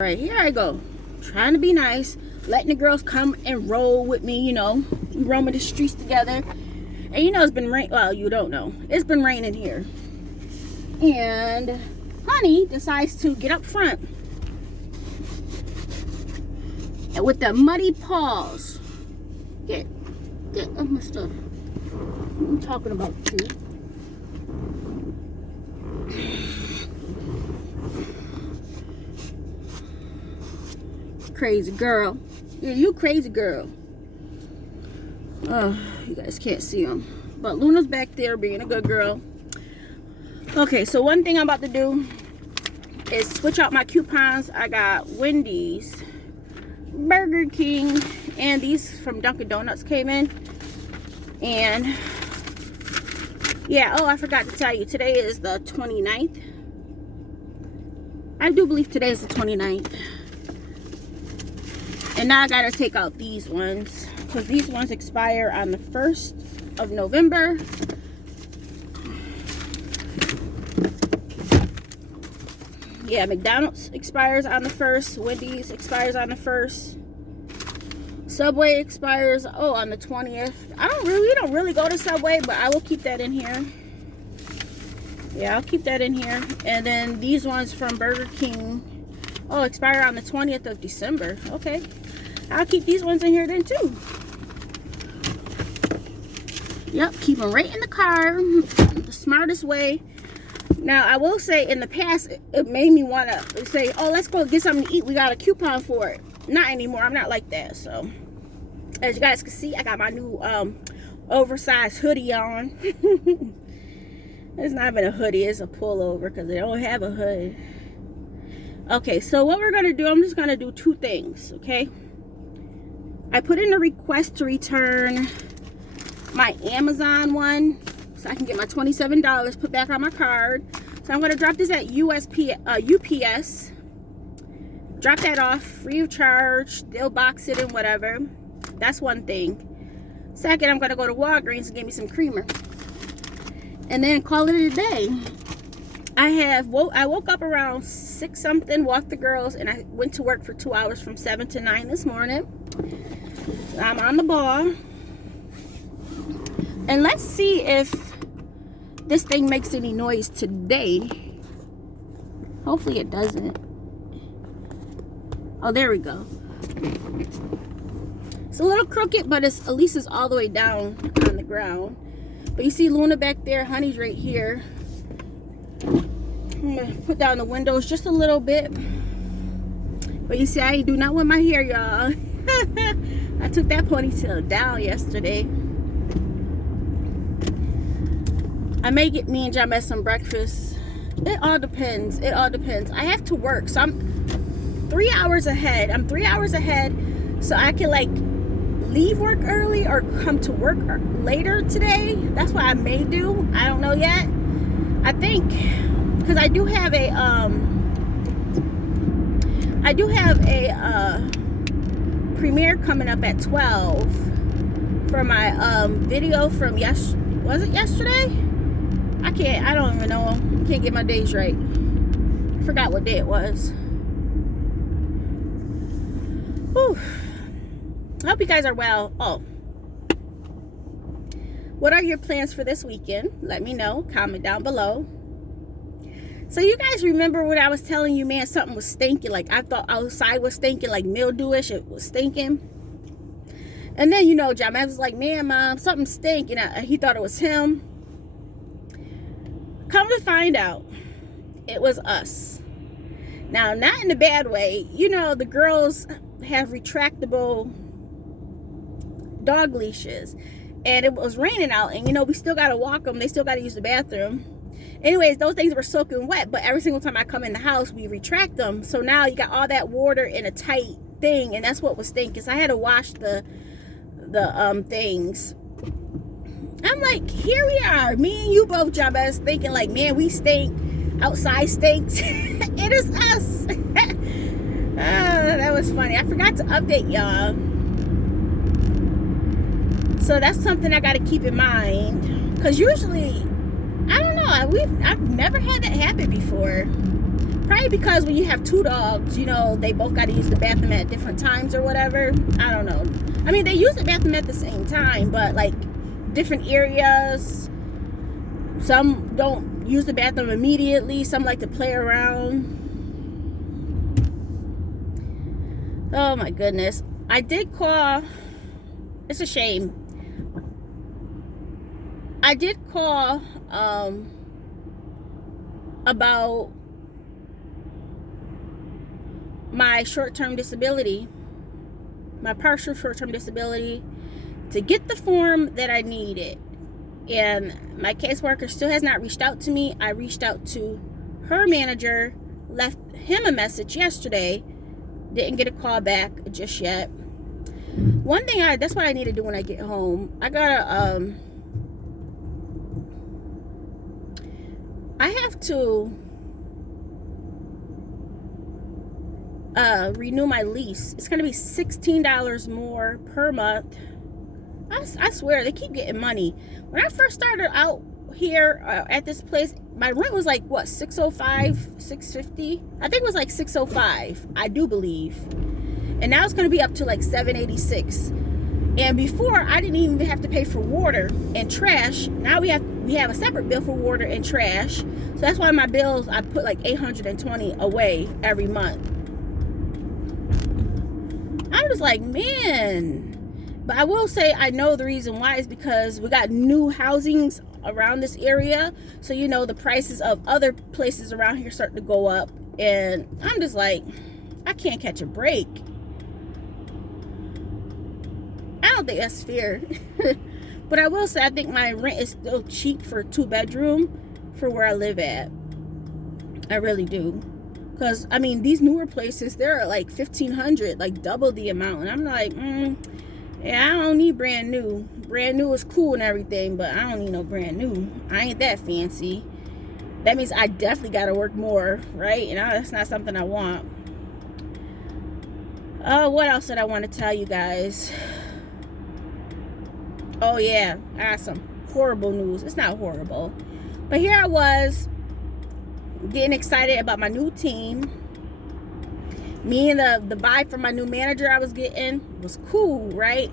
All right, here I go. Trying to be nice, letting the girls come and roll with me, you know. We roaming the streets together. And you know it's been rain. Well, you don't know. It's been raining here. And Honey decides to get up front. And with the muddy paws. Get off my stuff. I'm talking about you. Crazy girl. Yeah, you crazy girl. Oh, you guys can't see them. But Luna's back there being a good girl. Okay, so one thing I'm about to do is switch out my coupons. I got Wendy's, Burger King, and these from Dunkin' Donuts came in. And yeah, oh, I forgot to tell you, today is the 29th. I do believe today is the 29th. And now I gotta take out these ones because these ones expire on the 1st of November. Yeah, McDonald's expires on the 1st. Wendy's expires on the 1st. Subway expires, oh, on the 20th. We don't really go to Subway, but I will keep that in here. Yeah, I'll keep that in here. And then these ones from Burger King, oh, expire on the 20th of December. Okay. I'll keep these ones in here then too. Yep, keep them right in the car. The smartest way. Now, I will say in the past, it made me want to say, oh, let's go get something to eat. We got a coupon for it. Not anymore. I'm not like that. So, as you guys can see, I got my new oversized hoodie on. It's not even a hoodie. It's a pullover because they don't have a hood. Okay, so what we're going to do, I'm just going to do two things, okay? I put in a request to return my Amazon one so I can get my $27 put back on my card. So I'm going to drop this at UPS. Drop that off free of charge. They'll box it and whatever. That's one thing. Second, I'm going to go to Walgreens and get me some creamer. And then call it a day. I woke up around 6 something, walked the girls, and I went to work for 2 hours from 7 to 9 this morning. I'm on the ball. And let's see if this thing makes any noise today. Hopefully it doesn't. Oh, there we go. It's a little crooked, but at least it's all the way down on the ground. But you see Luna back there, Honey's right here. I'm gonna put down the windows just a little bit. But you see, I do not want my hair, y'all. I took that ponytail down yesterday. I may get me and Jamez some breakfast. It all depends. It all depends. I have to work, so I'm 3 hours ahead. I'm 3 hours ahead, so I can like leave work early or come to work later today. That's what I may do. I don't know yet. I think because I do have a premiere coming up at 12 for my video from was it yesterday? I don't even know. Can't get my days right. Forgot what day it was. Whew. I hope you guys are well. Oh, what are your plans for this weekend? Let me know. Comment down below. So you guys remember when I was telling you, man, something was stinking. Like I thought outside was stinking, like mildewish. It was stinking. And then, you know, Jamez was like, man, Mom, something stink. And he thought it was him. Come to find out, it was us. Now, not in a bad way. You know, the girls have retractable dog leashes. And it was raining out. And, you know, we still got to walk them. They still got to use the bathroom. Anyways, those things were soaking wet. But every single time I come in the house, we retract them. So now you got all that water in a tight thing. And that's what was stinking. So I had to wash the things. I'm like, here we are, me and you both, Jamez, thinking like, man, we stink. Outside stinks. It is us. That was funny. I forgot to update y'all. So that's something I got to keep in mind. Because usually, I don't know, I've never had that happen before. Probably because when you have two dogs, you know, they both got to use the bathroom at different times or whatever. I don't know. I mean, they use the bathroom at the same time, but like different areas. Some don't use the bathroom immediately. Some like to play around. Oh my goodness. I did call. It's a shame. I did call about my short-term disability, my partial short-term disability, to get the form that I needed. And my caseworker still has not reached out to me. I reached out to her manager, left him a message yesterday, didn't get a call back just yet. One thing that's what I need to do when I get home. I have to renew my lease. It's gonna be $16 more per month. I swear they keep getting money. When I first started out here at this place, my rent was like what, $605, $650? I think it was like $605, I do believe. And now it's gonna be up to like $786. And before, I didn't even have to pay for water and trash. Now we have a separate bill for water and trash. So that's why my bills, I put like $820 away every month. I'm just like, man. But I will say, I know the reason why is because we got new housings around this area. So, you know, the prices of other places around here starting to go up. And I'm just like, I can't catch a break. I don't think that's fair. But I will say, I think my rent is still cheap for a 2-bedroom for where I live at. I really do. Because, I mean, these newer places, they're like $1,500, like double the amount. And I'm like, yeah, I don't need brand new. Brand new is cool and everything, but I don't need no brand new. I ain't that fancy. That means I definitely got to work more, right? And that's not something I want. What else did I want to tell you guys? Oh yeah, I got some horrible news. It's not horrible, but here I was getting excited about my new team. Me and the vibe from my new manager I was getting was cool, right?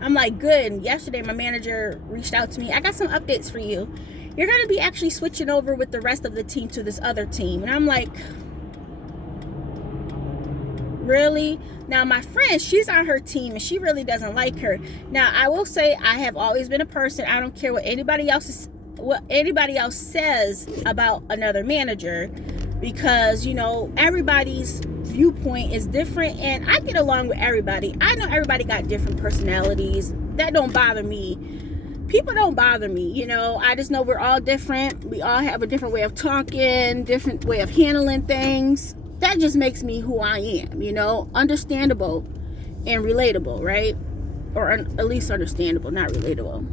I'm like, good. And yesterday my manager reached out to me. I got some updates for you. You're going to be actually switching over with the rest of the team to this other team. And I'm like, really? Now my friend, she's on her team and she really doesn't like her. Now I will say, I have always been a person, I don't care what anybody else says about another manager, because, you know, everybody's viewpoint is different and I get along with everybody. I know everybody got different personalities. That don't bother me. People don't bother me, you know. I just know we're all different. We all have a different way of talking, different way of handling things. That just makes me who I am, you know, understandable and relatable, right? Or at least understandable, not relatable.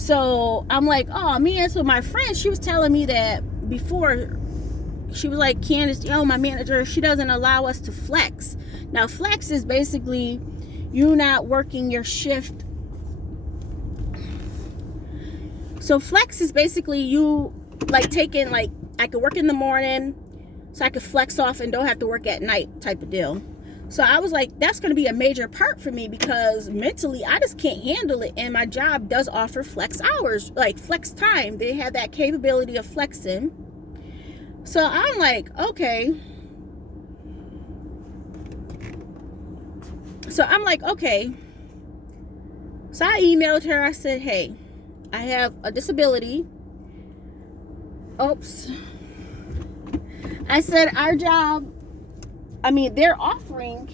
So I'm like, oh man. So my friend, she was telling me that before, she was like, Candace, my manager, she doesn't allow us to flex. Now flex is basically you not working your shift. So flex is basically you like taking, like, I could work in the morning so I could flex off and don't have to work at night type of deal. So I was like, that's going to be a major part for me, because mentally I just can't handle it. And my job does offer flex hours, like flex time. They have that capability of flexing. So I'm like, okay. So I emailed her. I said, hey, I have a disability. Oops. I said, our job, I mean, they're offering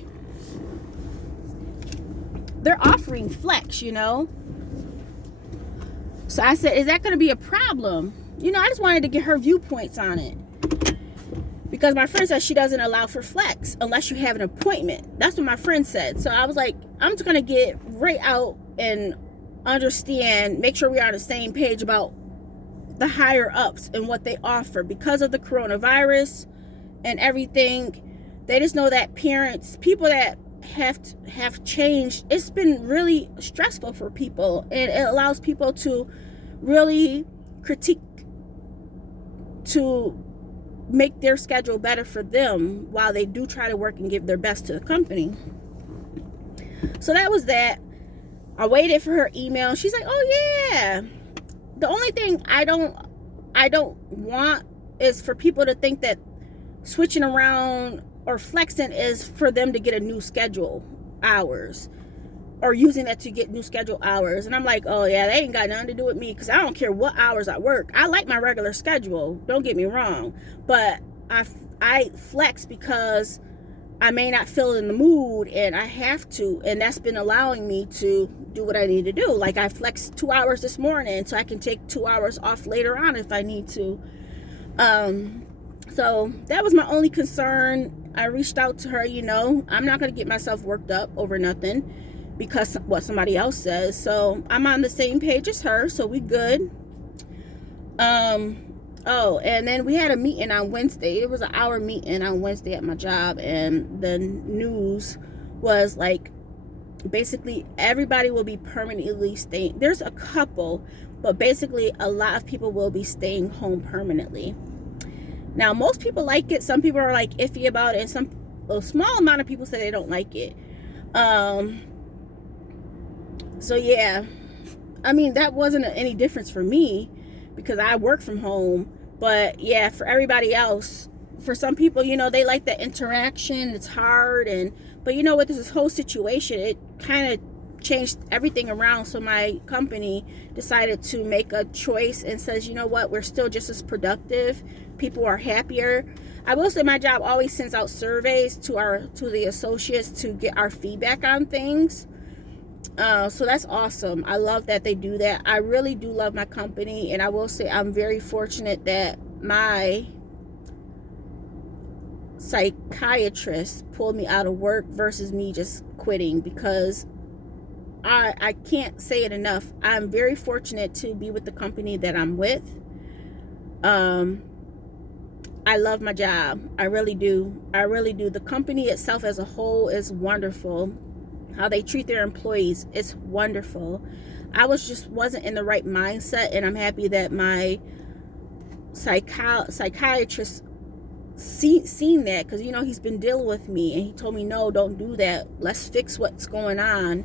flex, you know. So I said, is that going to be a problem? You know, I just wanted to get her viewpoints on it, because my friend said she doesn't allow for flex unless you have an appointment. That's what my friend said. So I was like, I'm just going to get right out and understand, make sure we're on the same page about the higher ups and what they offer. Because of the coronavirus and everything, they just know that people that have changed, it's been really stressful for people, and it allows people to really critique, to make their schedule better for them while they do try to work and give their best to the company. So that was that. I waited for her email. She's like, oh yeah. The only thing I don't want is for people to think that switching around or flexing is for them to get a new schedule hours, or using that to get new schedule hours. And I'm like, oh yeah, they ain't got nothing to do with me, because I don't care what hours I work. I like my regular schedule, don't get me wrong, but I flex because I may not feel in the mood and I have to, and that's been allowing me to do what I need to do. Like I flexed 2 hours this morning so I can take 2 hours off later on if I need to. So that was my only concern. I reached out to her, you know, I'm not going to get myself worked up over nothing because what somebody else says. So I'm on the same page as her, so we good. Oh, and then we had a meeting on Wednesday. It was an hour meeting on Wednesday at my job, and the news was like, basically everybody will be permanently staying. There's a couple, but basically a lot of people will be staying home permanently. Now, most people like it. Some people are like iffy about it, and a small amount of people say they don't like it. So yeah, I mean, that wasn't any difference for me because I work from home. But yeah, for everybody else, for some people, you know, they like the interaction. It's hard, but you know what, this whole situation, it kind of changed everything around. So my company decided to make a choice and says, you know what, we're still just as productive. People are happier. I will say my job always sends out surveys to the associates to get our feedback on things. So that's awesome. I love that they do that. I really do love my company, and I will say I'm very fortunate that my psychiatrist pulled me out of work versus me just quitting, because I can't say it enough. I'm very fortunate to be with the company that I'm with. I love my job. I really do. I really do. The company itself as a whole is wonderful. How they treat their employees, it's wonderful. I wasn't in the right mindset, and I'm happy that my psychiatrist seen that, because you know he's been dealing with me, and he told me, no, don't do that, let's fix what's going on.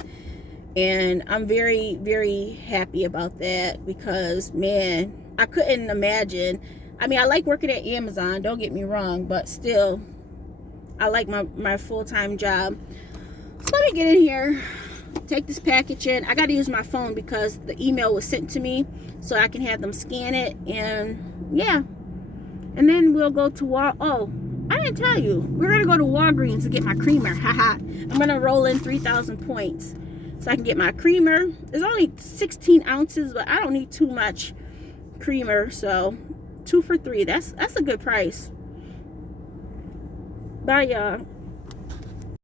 And I'm very, very happy about that, because man, I couldn't imagine. I mean, I like working at Amazon, don't get me wrong, but still I like my full-time job. So let me get in here, take this package in. I got to use my phone because the email was sent to me, so I can have them scan it. And yeah, and then we'll go to oh, I didn't tell you, we're gonna go to Walgreens to get my creamer. Haha. I'm gonna roll in 3,000 points so I can get my creamer. It's only 16 ounces, but I don't need too much creamer, so 2 for $3. That's a good price. Bye, y'all.